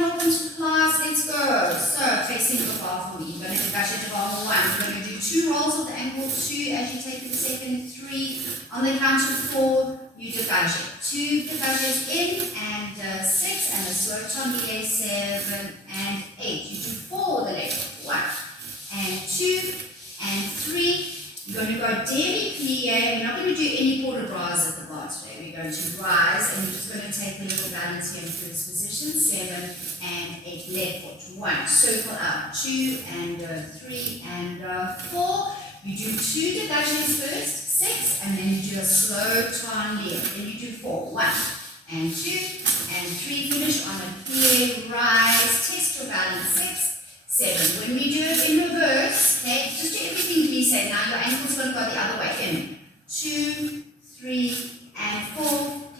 and welcome to class. Let's go. So, facing the bar for me. You're going to dégage the bar 1. You're going to do 2 rolls of the ankle, 2 as you take the second, 3. On the count of 4, you dégage it. 2 dégages in, and 6, and a slow tombier, 7, and 8. You do 4 with the leg. 1, and 2, and 3. You're going to go demi-plie. We're not going to do any port de bras at the bar today. We're going to rise, and you're just going to take a little balance here in first position. 7 and 8. Left foot. 1. Circle out. 2 and 3 and 4. You do 2 dégages first. 6, and then you do a slow turn left. Then you do 4. 1 and 2 and 3. Finish on a plie. Rise. Test your balance. 6. 7. When we do it in reverse, okay, just do everything glisse. Now your ankle's going to go the other way. In 2, 3, and 4.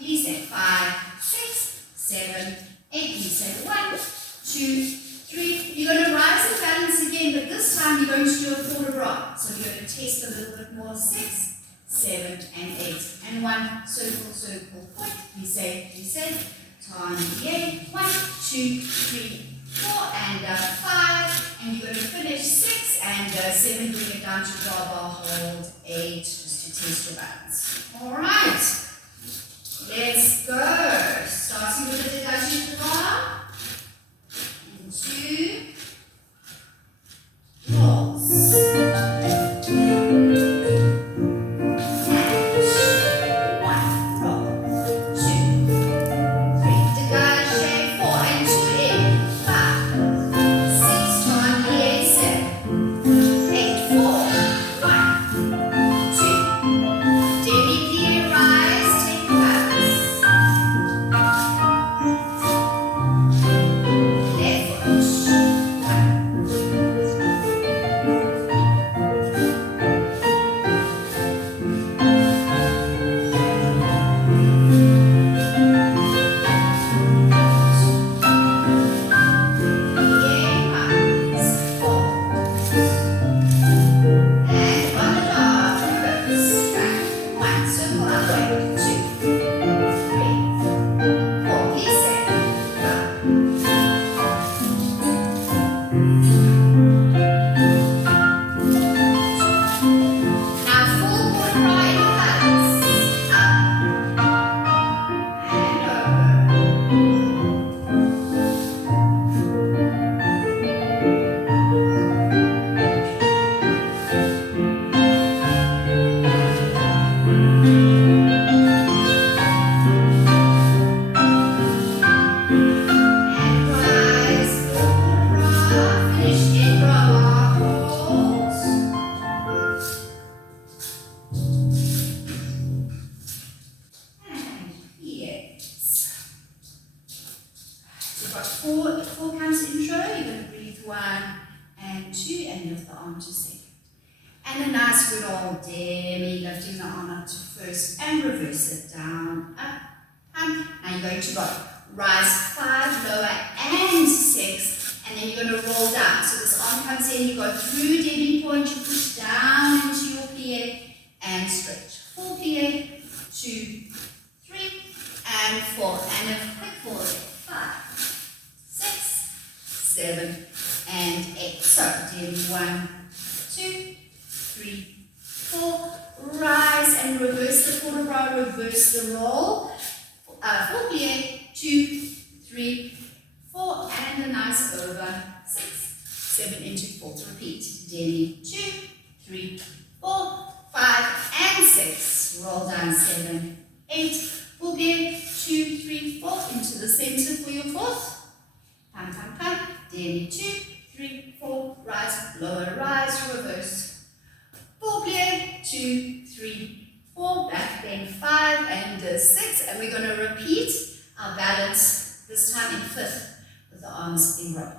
Glisse. 5, 6, 7, 8. Glisse. 1, 2, 3. You're going to rise and balance again, but this time you're going to do a port de bras. So you're going to test a little bit more. 6, 7, and 8. And 1. Circle, circle, point. Glisse, glisse. Turn the 8. 1, 2, 3. 4 and 5, and you're going to finish 6 and 7, bring it down to bar, hold 8, just to test your balance. Alright, let's go. Starting with the dégagé de bar, and 2 rolls. And a nice good old demi, lifting the arm up to first and reverse it down, up, and now you're going to go rise 5, lower and 6, and then you're going to roll down. So this arm comes in, you go through demi point, you push down into your plie and stretch. 4 plie, 2, 3, and 4, and a quick forward. 5, 6, 7, and 8. So demi 1, 2, 3, 4, rise and reverse the port de bras, reverse the roll. 4 plie, 2, 3, 4, and a nice over. 6, 7 into 4. Repeat. Demi 2, 3, 4, 5, and 6. Roll down 7, 8. 4 plie, 2, 3, 4 into the center for your 4th. Pam, pam, pam. Demi 2, 3, 4. Rise, lower, rise, reverse. 4 plie, 2, 3, 4, back bend 5 and 6, and we're going to repeat our balance, this time in 5th, with the arms in row.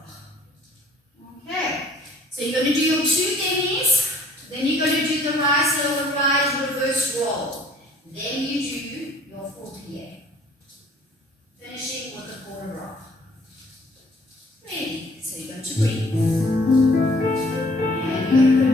Okay, so you're going to do your 2 demis, then you're going to do the rise, lower, rise, reverse roll. Then you do your 4 plie, finishing with the port de bras. Ready, so you're going to breathe, and you're going to go in.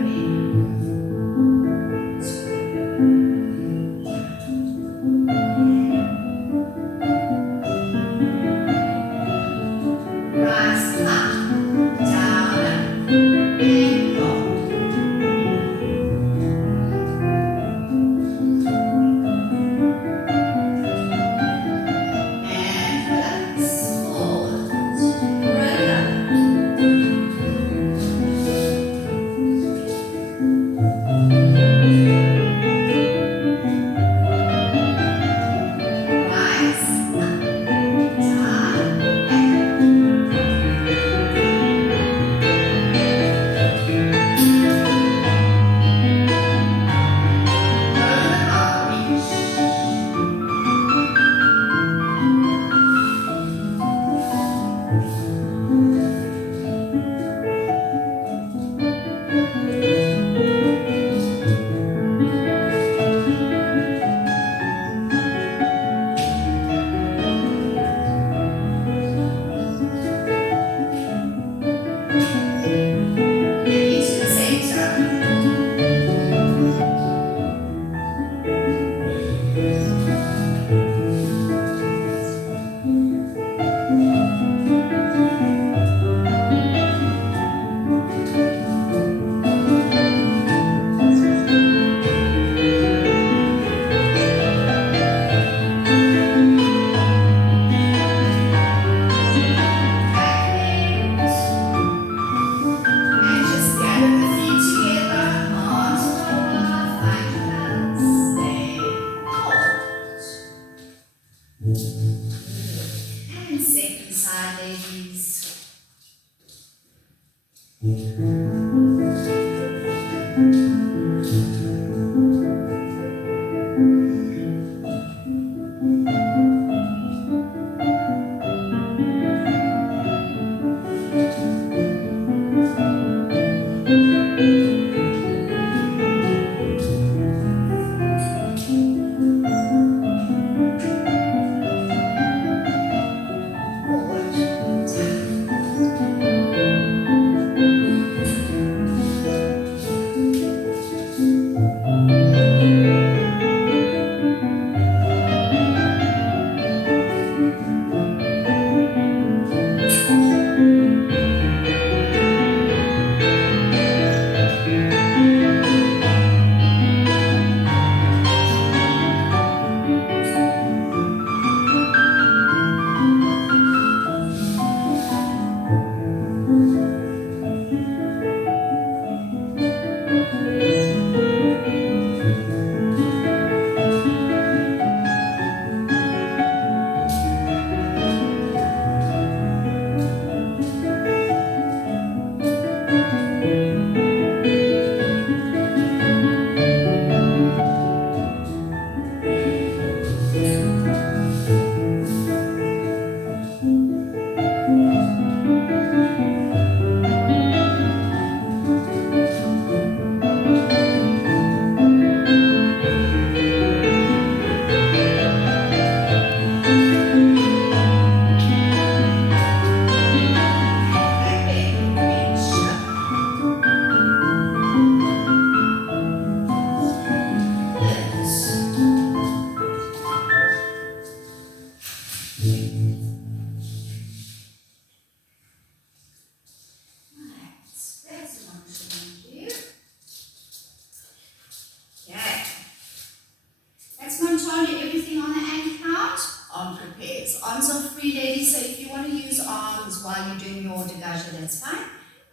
that's fine.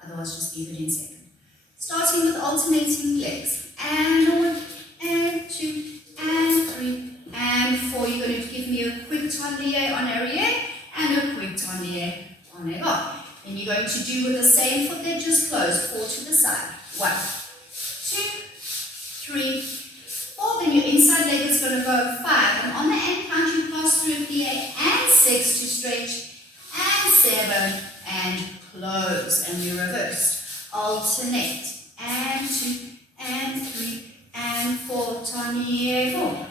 Otherwise, just leave it in second. Starting with alternating legs. And 1, and 2, and 3, and 4. You're going to give me a quick tablier en arrière and a quick tablier en avant. And you're going to do with the same foot that just closed. 4 to the side. 1, 2, 3, 4. Then your inside leg is going to go 5. And on the end count, you pass through a plie and 6 to stretch. And 7 and close. And we reverse. Alternate. And 2 and 3 and 4. Tablier 4.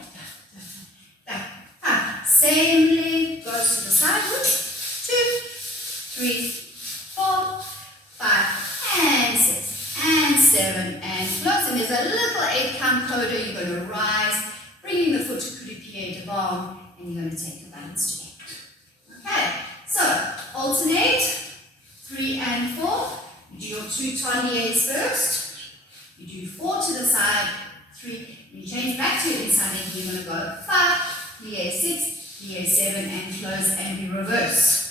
Same leg goes to the side. 2, 3, 4, 5, and 6, and 7, and close. And there's a little 8 count coda. You're going to rise, bringing the foot to coup de pied devant, and you're going to take your balance to end. Okay, so alternate 3 and 4. You do your 2 tabliers first. You do 4 to the side, 3. You change back to your inside leg. You're going to go 5, plie 6, plie 7, and close, and we reverse.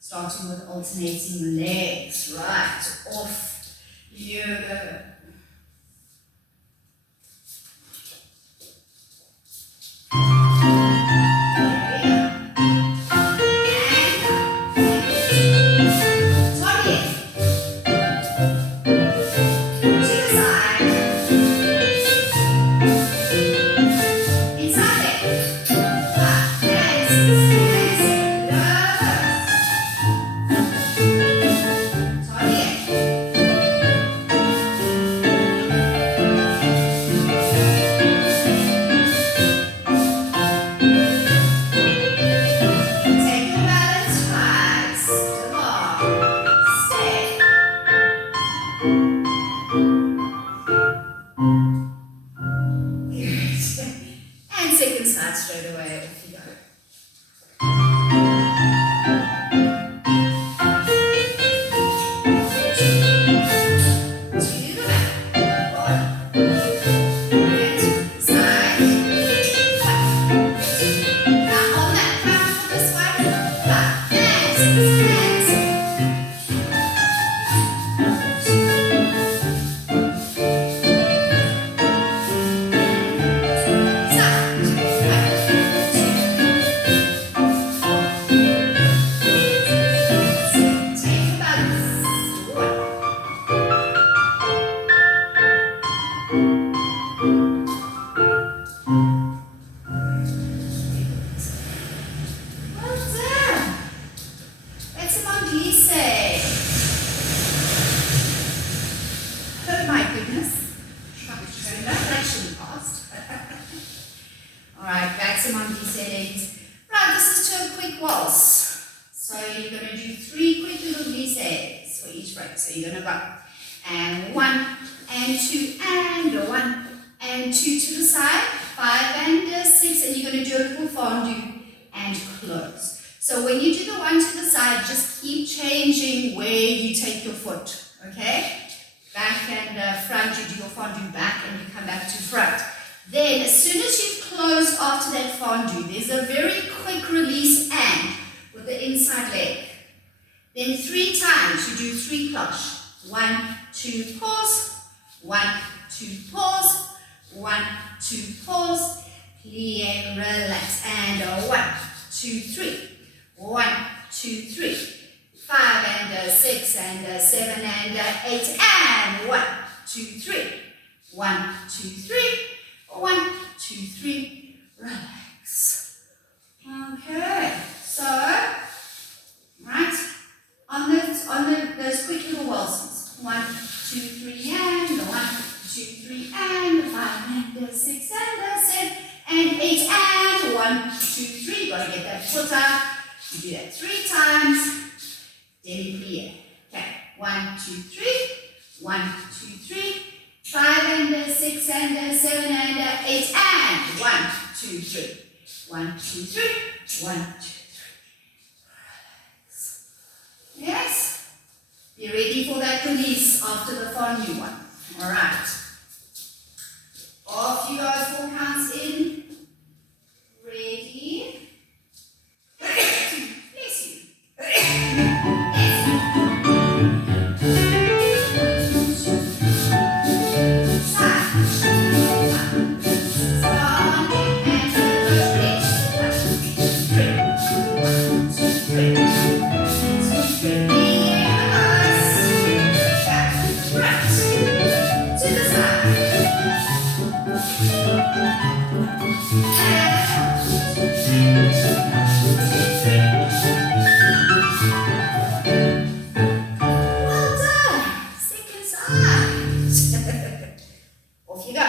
Starting with alternating legs, right, off, you go. So when you do the one to the side, just keep changing where you take your foot, okay? Back and front, you do your fondue back and you come back to front. Then, as soon as you've closed after that fondue, there's a very quick release and with the inside leg. Then 3 times, you do 3 cloche. 1, 2, pause. 1, 2, pause. 1, 2, pause. Plie, relax. And 1, 2, 3. 1, 2, 3. 5 and 6 and 7 and 8 and 1, 2, 3. 1, 2, 3. 1, 2, 3. Relax. Okay. So, right on those quick little waltzes. 1, 2, 3 and 1, 2, 3 and 5 and 6 and 7 and 8 and 1, 2, 3. You gotta get that foot up. You do that 3 times. Demi plie. Okay. 1, 2, 3. 1, 2, 3. 5 and 6 and 7 and 8 and 1, 2, 3. 1, 2, 3. 1, 2, 3. Relax. Yes? Be ready for that release after the fondue one. Alright. Off you go, 4 counts in. Ready. Bless you. Well done. Second side. Off you go.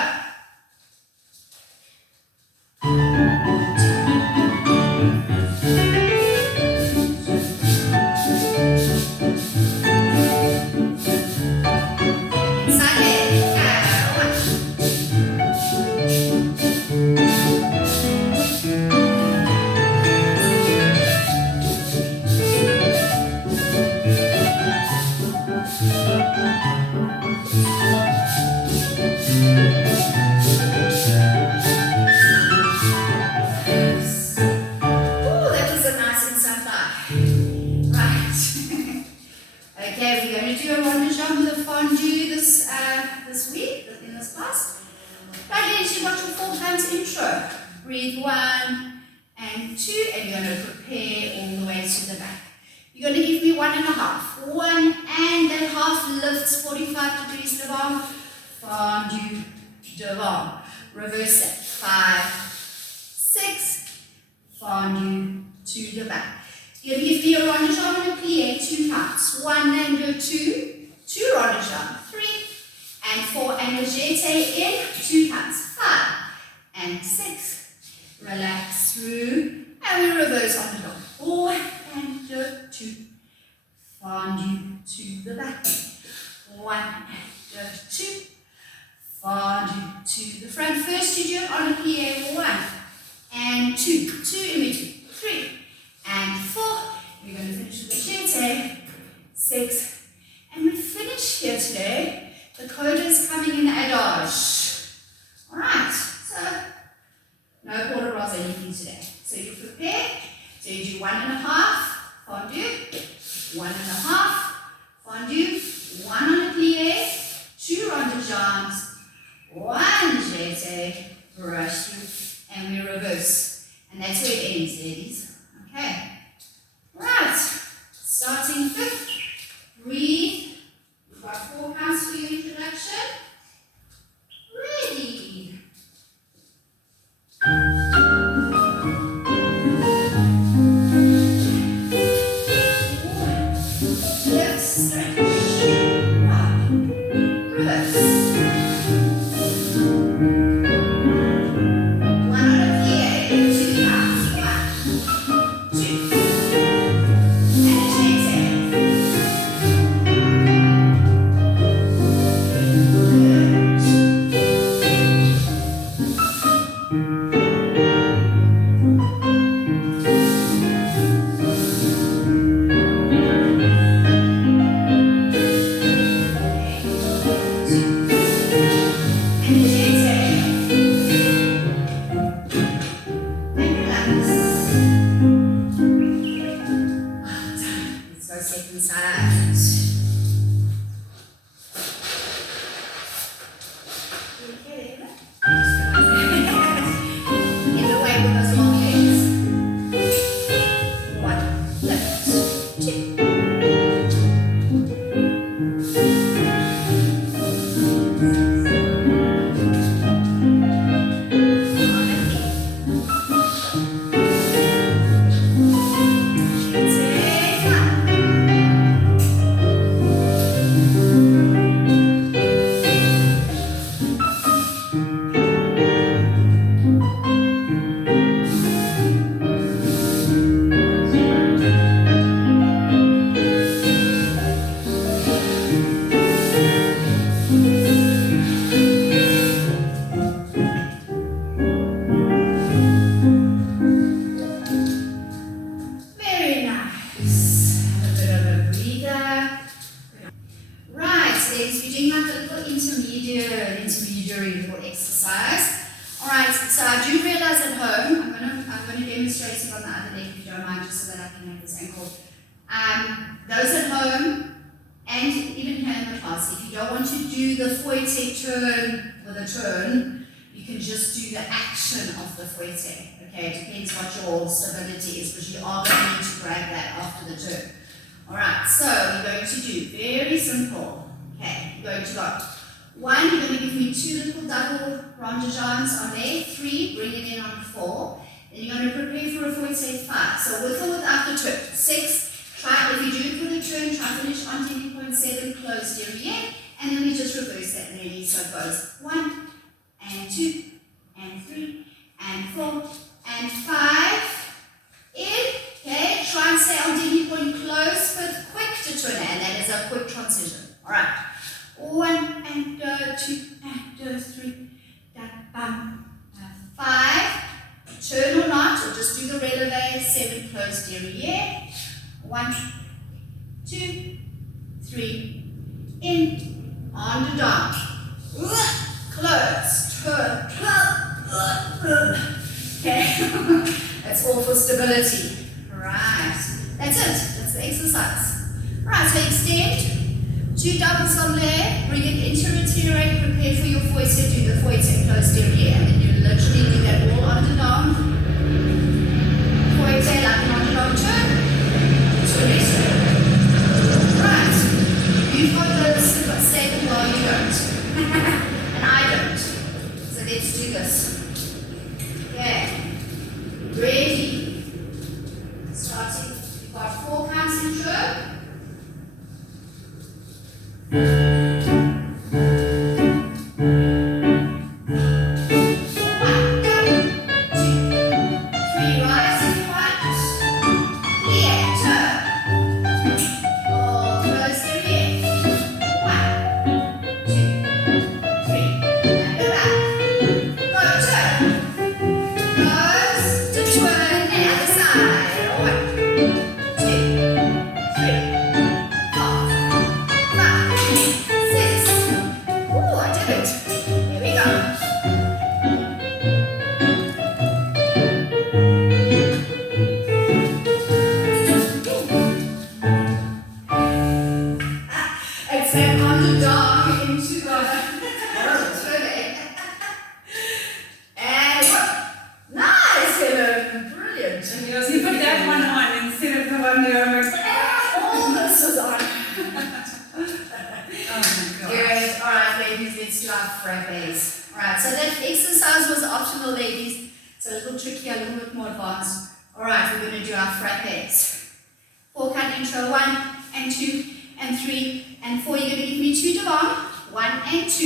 Okay, we're going to do a ronde jambe with a fondue this week in this class. Right, ladies, you've got your 4 counts intro. Breathe 1 and 2, and you're going to prepare all the way to the back. You're going to give me 1.5. 1 and then half lifts, 45 degrees devant, fondue, devant. Reverse that. 5, 6, fondue to the back. You're going to give me a ronde jambe and a plie, 2 counts. 1 and go 2, 2 ronde jambe, 3 and 4 and a jeté in, 2 counts. 5 and 6. Relax through and we reverse on the dog. 4 and go 2. Fondue to the back. 1 and go 2. Fondue to the front. First you do it on a plie. 1 and 2. 2 in between. 3 and 4. We're going to finish with the jeté. 6. And we finish here today. The coda is coming in ADAGE. Alright, so no quarter bras anything today. So you prepare. So you do 1.5 fondue, 1.5 fondue, 1 on a plie, 2 ronde jambes, 1 jeté, brush through, and we reverse. And that's where it ends, ladies. Okay. Right. Starting 5th. Breathe. We've got 4 counts for your introduction. Ready. Left stretch. Up. Reverse. 1 on a plie. 2 counts. 1, 2. And a jeté. Second side. In the way with those long legs. 1, left, 2. Intermediary little exercise. Alright, so I do realize at home, I'm going to demonstrate it on the other leg if you don't mind, just so that I can have this ankle. Those at home, and even here in the class, if you don't want to do the fouette turn with a turn, you can just do the action of the fouette. Okay, it depends what your stability is, but you are going to need to grab that after the turn. Alright, so you're going to do very simple. Okay, you're going to go 1, you're going to give me 2 little double rondejans on there, 3, bring it in on 4. Then you're going to prepare for a fouette 5. So with or without the turn. 6, try, if you do it with a turn, try finish on 10.7, close derriere, and then we just reverse that and release. So it goes 1, and 2, and 3, and 4, and 5, in, okay, try and stay on demi point, close, but quick to turn, and that is a quick transition. Alright, 1, and 2, and 3, that bum, 5, turn or not, or just do the releve, 7, close derriere, 1, 2, 3, in, on the down, close, turn, okay, that's all for stability. Right, that's it, that's the exercise. Right, so extend, 2 doubles on there, bring it into retire, prepare for your fouette, do the fouette, close derriere, and then you literally do that all on the down, fouette, like an on the down turn, to rest. Right, you've got this, but stable while you don't, and I don't, so let's do this. Okay, ready, starting, you've got 4 counts intro. FRAPPES. Alright, so that exercise was optional, ladies. It's a little trickier, a little bit more advanced. Alright, we're going to do our FRAPPES. 4 count intro, 1 and 2 and 3 and 4. You're going to give me 2 devant, 1 and 2.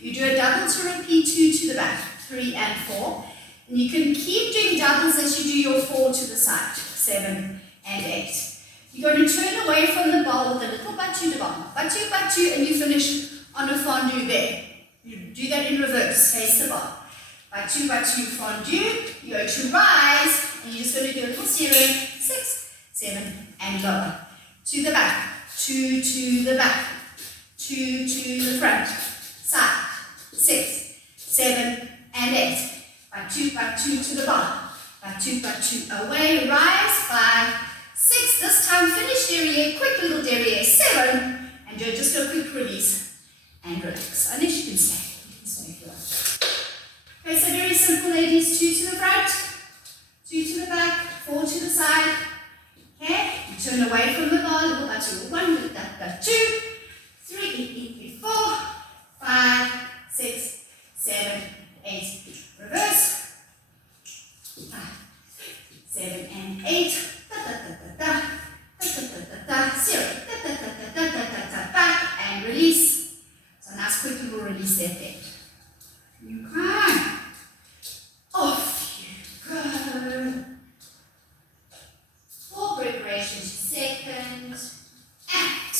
You do a double to repeat 2 to the back, 3 and 4. And you can keep doing doubles as you do your 4 to the side, 7 and 8. You're going to turn away from the bowl with a little battu devant, battu, and you finish on a fondu there. You do that in reverse, face the bar. Battu, fondu, you're going to rise, and you're just going to do a little 0, 6, 7, and lower. To the back, 2 to the back, 2 to the front, side, 6, 7, and 8. Battu to the bar, battu, away, rise, 5, 6, this time finish derriere, quick little derriere, 7, and do just a quick release, and relax. Unless you can stay if you want. Okay, so very simple, ladies, 2 to the front, 2 to the back, 4 to the side, okay, you turn away from the bar, little battu, 1, 2, 3, 4, 5, 6, 7, 8, reverse, 5, 7, and 8, back and release. So nice quick little release there. Okay. Off you go. For preparation to second act.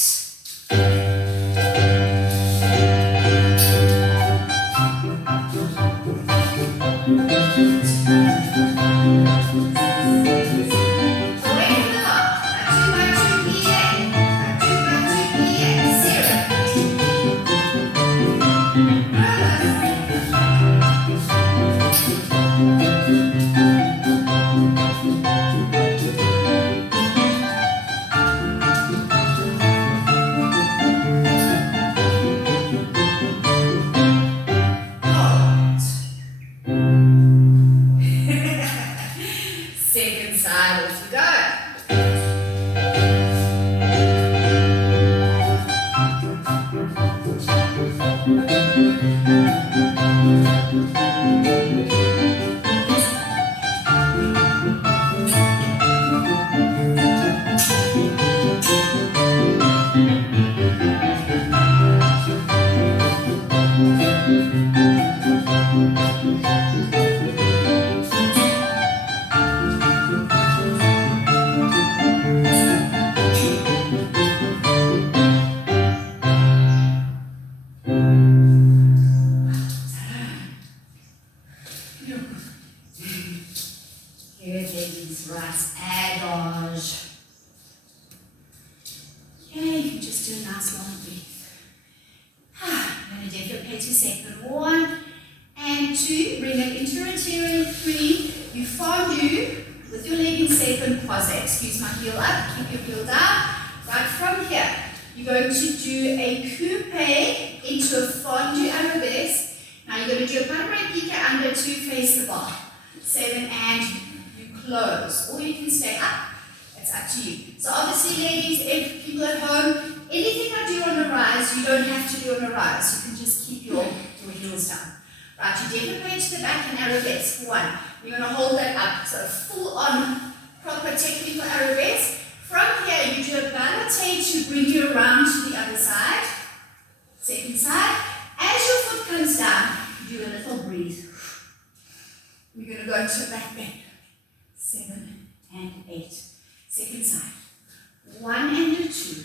Good, ladies. Right, adage. Okay, you can just do a nice long breath. I'm going to developate to second. 1 and 2. Bring it into rotating. 3. You fondu with your leg in second. Quasi. Excuse my heel up. Keep your heel down. Right from here, you're going to do a coupe into a fondu arabesque. Now you're going to do a panoramic pique under to face the bar. 7 and you close. Or you can stay up. It's up to you. So obviously, ladies, if people at home, anything I do on the rise, you don't have to do on the rise. You can just keep your heels down. Right, you definitely to the back in arabesque. 1. You're going to hold that up. So full on proper technical arabesque. From here, you do a ballet to bring you around to the other side. Second side. As your foot comes down, you do a little breathe. We're going to go into a back bend. 7 and 8. Second side. 1 and 2.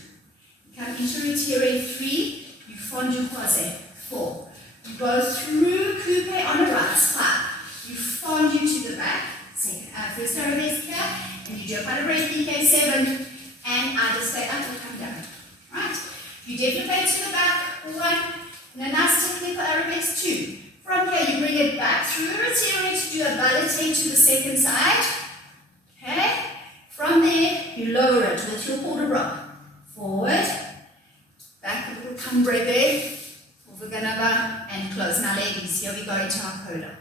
You come into retire. 3. You fondu croisé. 4. You go through coupe on the right. 5. You fondu to the back. First arabesque here. And you do a panoramic pique. 7. And either stay up or come down. Right? You developate to the back. 1. And a nice technical arabesque. 2. From here, you bring it back through a retire to do a ballet to the second side. Okay? From there, you lower it with your quarter rock. Forward. Back a little cambre there. For Vaganova and close. Now, ladies, here we go into our coda.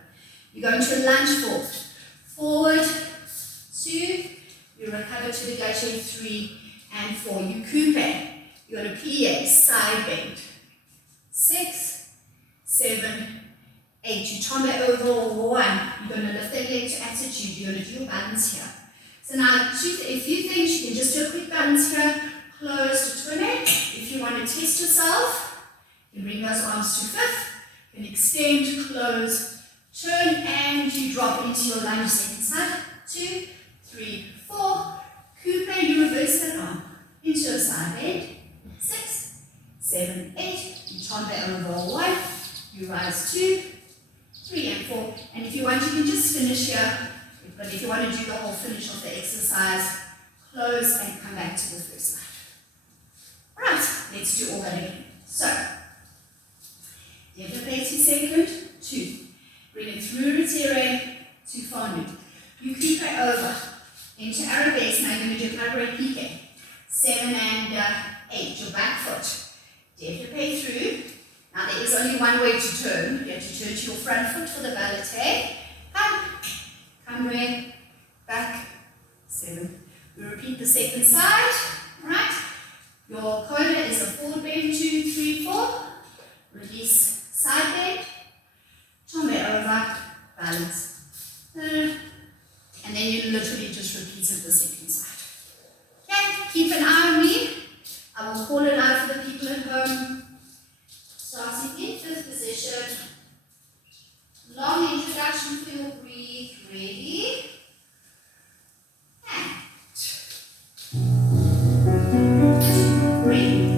You're going to lunge forward. Forward. 2. You recover to the gauche. 3 and 4. You coupe. You're going to plie. Side bend. 6, 7, 8. You tombe over. 1. You're going to lift that leg to attitude. You're going to do your balance here. So now, a few things. You can just do a quick balance here. Close to 20. If you want to test yourself, you bring those arms to 5th. You can extend, close, turn, and you drop into your lunge second side. 2, 3, 4. Coupe, you reverse that arm into a side bend. 6, 7, 8. You tombe over. 1. You rise. 2, 3, and 4. And if you want, you can just finish here. But if you want to do the whole finish of the exercise, close and come back to the first side. Alright, let's do all that again. So, developate to second, 2. Bring it through retire to fondu. You coupe over into arabesque. Now you're going to do panoramic pique. 7 and 8, your back foot. Developate through. Now there is only one way to turn. You have to turn to your front foot for the ballet. Cambre, back, 7. We repeat the second side, right? Your coda is a forward bend, 2, 3, 4. Release, side bend, tombe over, balance. And then you literally just repeated the second side. Okay, keep an eye on me. I will call it out for the people at home. Starting in 5th position. Long introduction for your breathe. Ready? And breathe.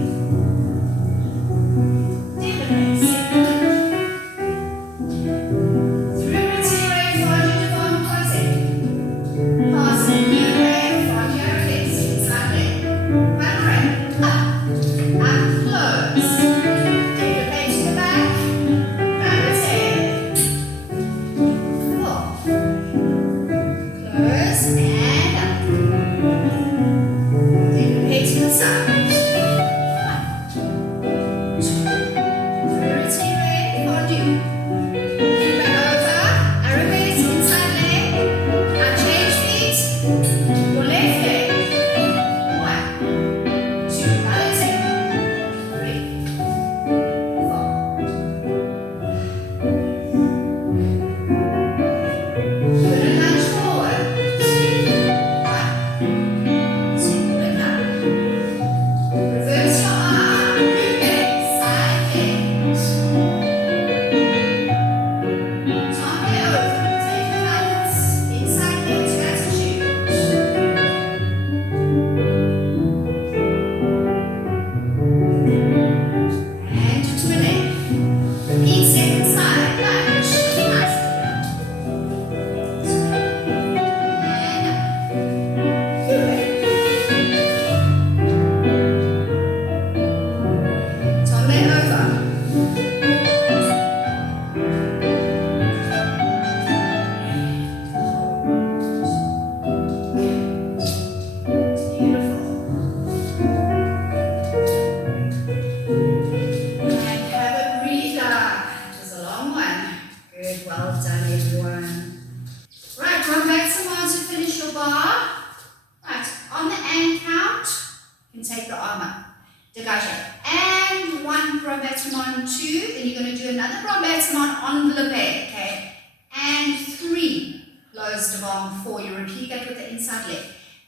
devant 4. You repeat that with the inside leg.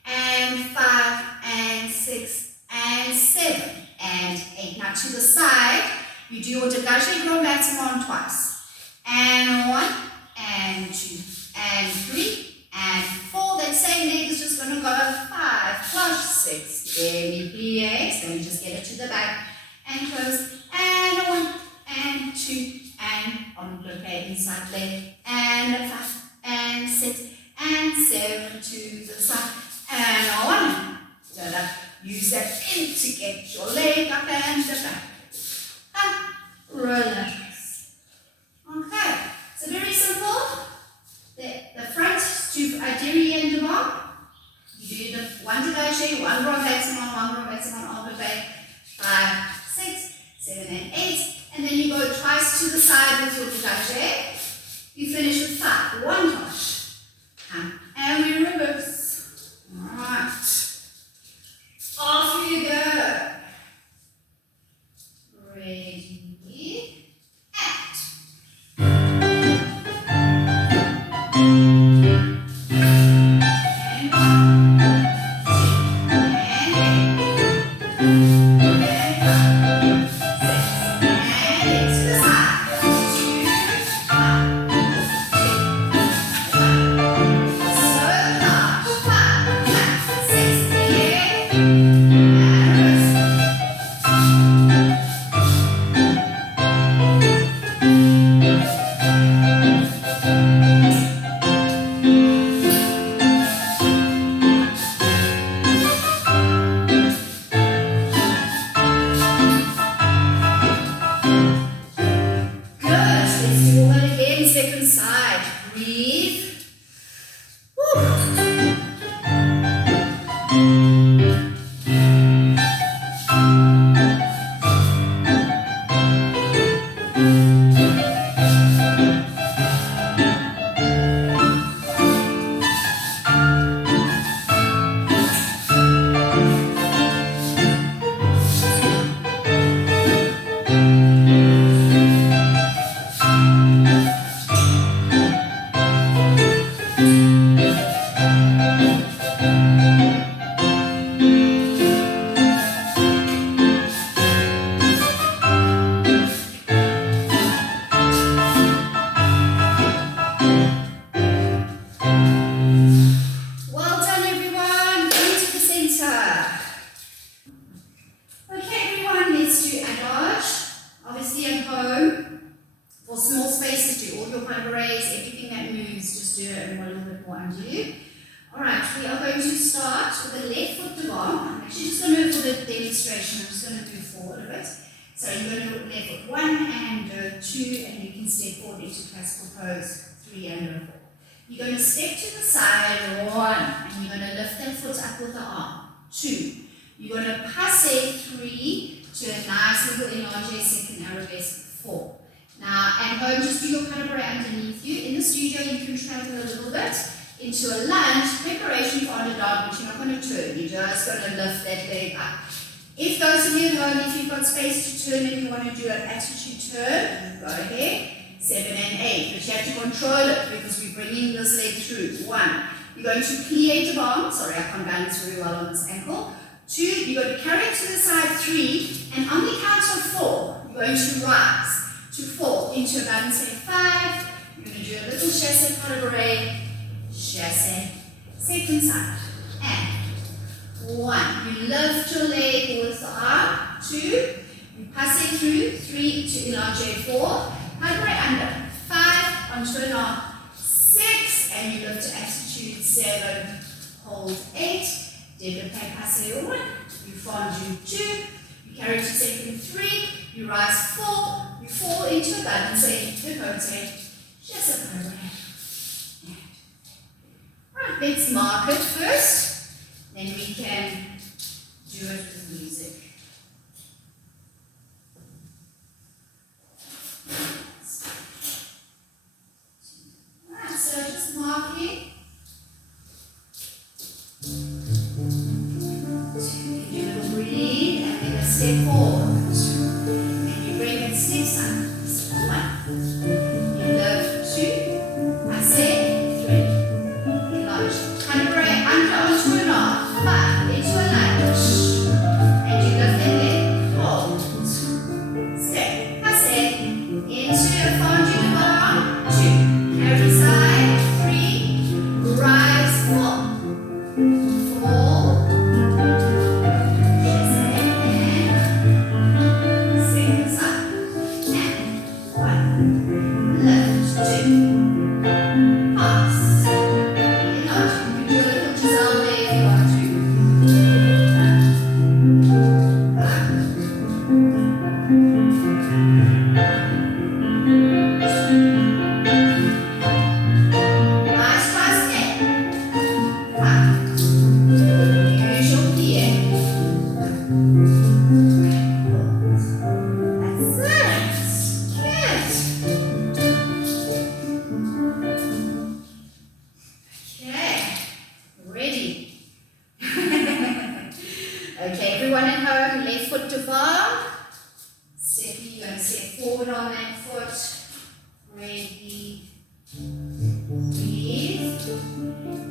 And 5, and 6, and 7, and 8. Now to the side, you do your dégagé grand battement twice. And 1, and 2, and 3, and 4. That same leg is just going to go 5 plus 6. Demi-pliés. Then we just get it to the back and close. And 1, and 2, and on the inside leg. And 5, and 6, and 7 to the side. And 1. Use that in to get your leg up and the back. And relax. Okay. So very simple. The front to derrière and devant. You do the one dégagé, one grand battement, on the back. 5, 6, 7, and 8. And then you go twice to the side with your dégagé. You finish with 5. 1 touch. And we reverse. Alright. Off you go. Ready. Act. You're going to step to the side, 1, and you're going to lift that foot up with the arm, 2. You're going to passe 3 to a nice little élargé second arabesque, 4. Now, at home, just do your cabaret underneath you. In the studio, you can travel a little bit into a lunge, preparation for on the dog, but you're not going to turn. You're just going to lift that leg up. If those of you at home, if you've got space to turn and you want to do an attitude turn, go ahead. 7 and 8, but you have to control it because we're bringing this leg through. 1, you're going to plie devant. Sorry, I can't balance very well on this ankle. 2, you're going to carry it to the side. 3, and on the count of 4, you're going to rise to 4 into a balance. 5, you're going to do a little chassé cabaret, chassé, second side, and 1. You lift your leg with the arm. 2, you pass it through. 3 to élargé. 4. Cabaret under, 5 onto an arm, 6, and you lift to attitude. 7, hold 8, développé passé 1, you fondu 2, you carry to second 3, you rise 4, you fall into a balance, décoté, just a cabaret. Right, let's mark it first, then we can do it with music. So just marking. You do a little breathe and then a step forward. And you bring it 6 times. 1. You lift 2. Passe 3.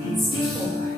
and step forward.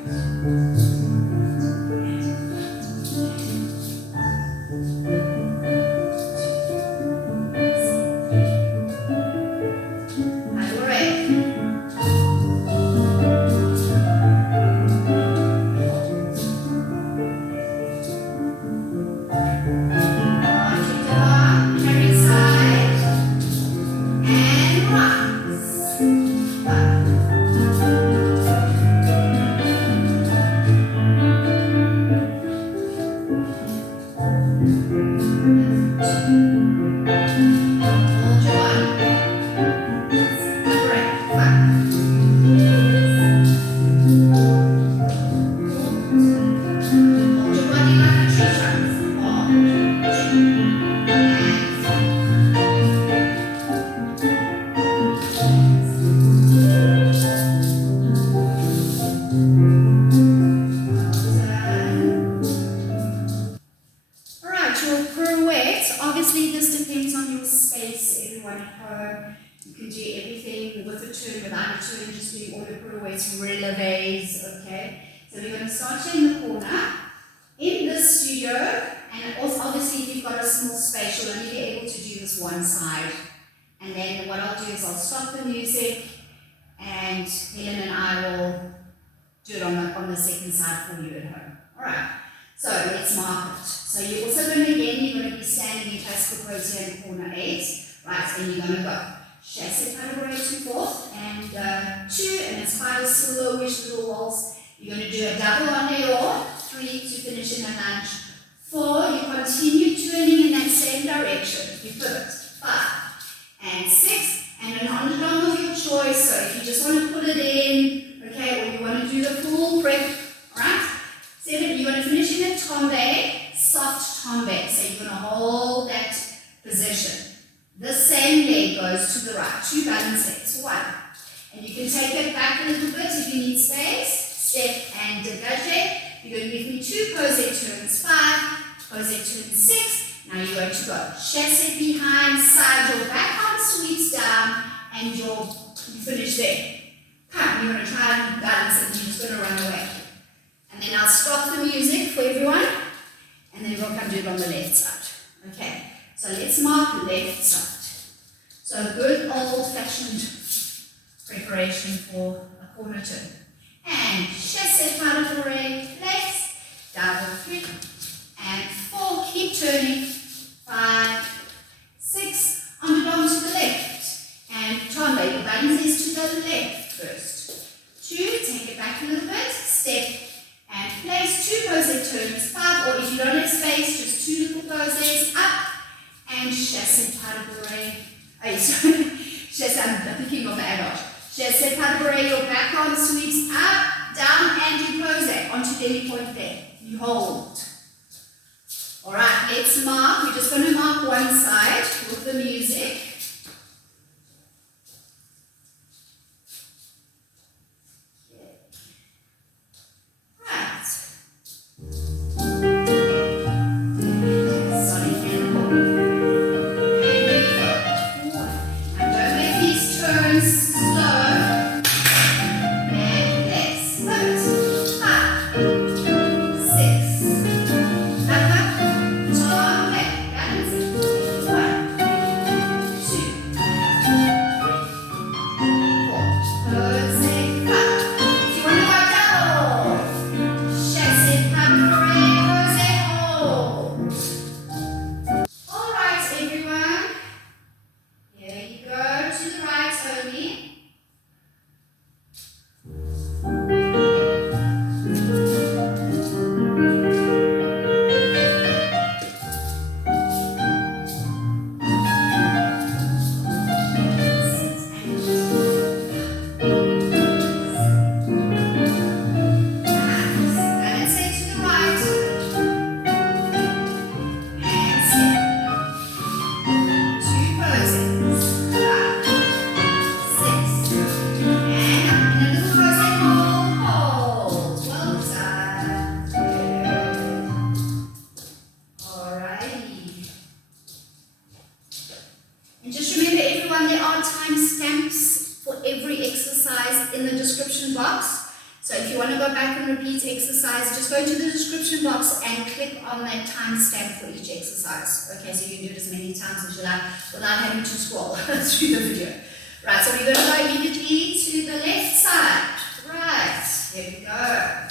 Okay, so we're going to start here in the corner. In this studio, and also obviously if you've got a small space, you'll only be able to do this one side. And then what I'll do is I'll stop the music, and Helen and I will do it on the second side for you at home. Alright, so let's mark it. So you're also going to, again, you're going to be standing in classical pose here in corner 8. Right, and you're going to go chasse pas de 2/4 and 2, and it's quite a slowish little waltz. You're going to do a double on the 3 to finish in a lunge. 4, you continue turning in that same direction. You pivot. 5 and 6, and an underdog of your choice. So if you just want to put it in, okay, or you want to do the full prep, alright? 7, you want to finish in a tombe, soft tombe. So you're going to hold that position. The same leg goes to the right. 2 balance legs. 1. And you can take it back a little bit if you need space. Step and dégage. You're going to give me 2 posé turns. 5, posé turns 6. Now you're going to go chasse behind, side, your back arm sweeps down, and you finish there. Come, you're going to try and balance it, and you're just going to run away. And then I'll stop the music for everyone, and then we'll come do it on the left side. Okay, so let's mark left side. So good old-fashioned preparation for a corner turn. And chasse pas de forêt, place, double 3, and 4, keep turning, 5, 6, underarm to the left, and tombe, your balance is to the left first. 2, take it back a little bit, step, and place, 2 posé turns, 5, or if you don't have space, just 2 little posés, up, and chasse pas de forêt, sorry, chasse, I'm thinking of the adage. Chasse pas de forêt, your back arm sweeps up, down, and you posé onto belly point there. You hold. Alright, let's mark. We're just going to mark one side with the music. Right. Starting here in the corner. Here we go. 1. And don't make these turns slow. And let's pivot. 5, 6. Back up. Tom, left. Balance it. 1, 2, 3, 4. Pose 5. If you want to go double. Chasse pas de forêt, pose hold. Alright, everyone. Here you go to the right only. Balance it to the right. And sit. 2 poses. 5, 6. And up in a little pose hold. Well done. Good. Alrighty. And just remember everyone, there are time stamps for every exercise in the description box. So if you want to go back and repeat exercise, just go to the description box and click on that timestamp for each exercise. Okay, so you can do it as many times as you like without having to scroll through the video. Right, so we're going to go immediately to the left side. Right, here we go.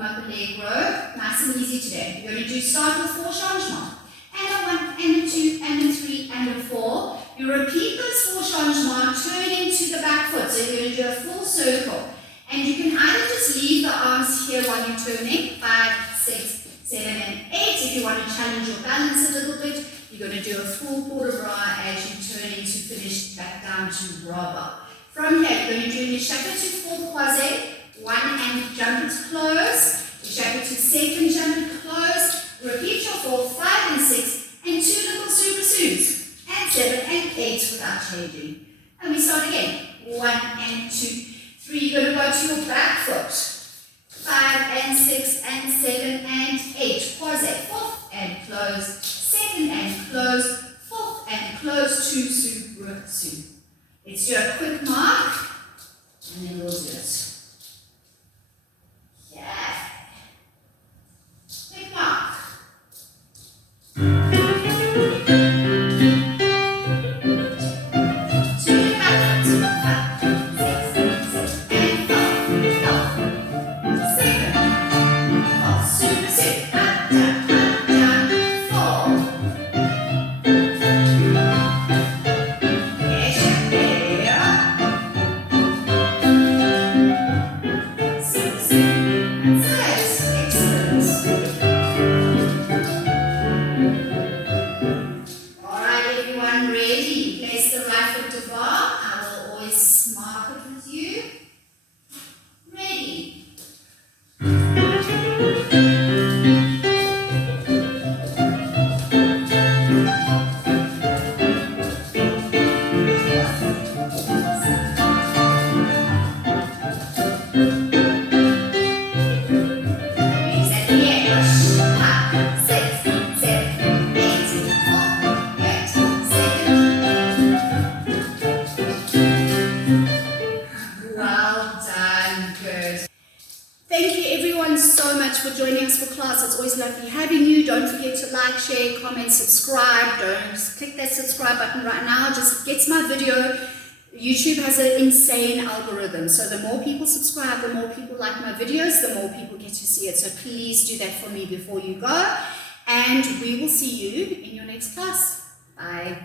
Up Allegro, nice and easy today. You're going to start with 4 changements. And a 1, and a 2, and a 3, and a 4. You repeat those 4 changements, turn into the back foot. So you're going to do a full circle. And you can either just leave the arms here while you're turning, 5, 6, 7, and 8. If you want to challenge your balance a little bit, you're going to do a full port de bras as you turn into finish back down to bras bar. From here, you're going to do your chapeau to 4 croisé. 1 and jump it close, you chapeau to 2nd, jump it close, repeat your 4, 5 and 6, and 2 little soubresauts, and 7 and 8 without changing. And we start again, 1 and 2, 3, you're going to go to your back foot, 5 and 6 and 7 and 8, croisé, 4th and close, 2nd and close, 4th and close, 2 soubresauts. Let's do a quick mark, and then we'll do it. Yeah. Quick mark. For joining us for class. It's always lovely having you. Don't forget to like, share, comment, subscribe. Don't click that subscribe button right now. Just gets my video. YouTube has an insane algorithm. So the more people subscribe, the more people like my videos, the more people get to see it. So please do that for me before you go. And we will see you in your next class. Bye.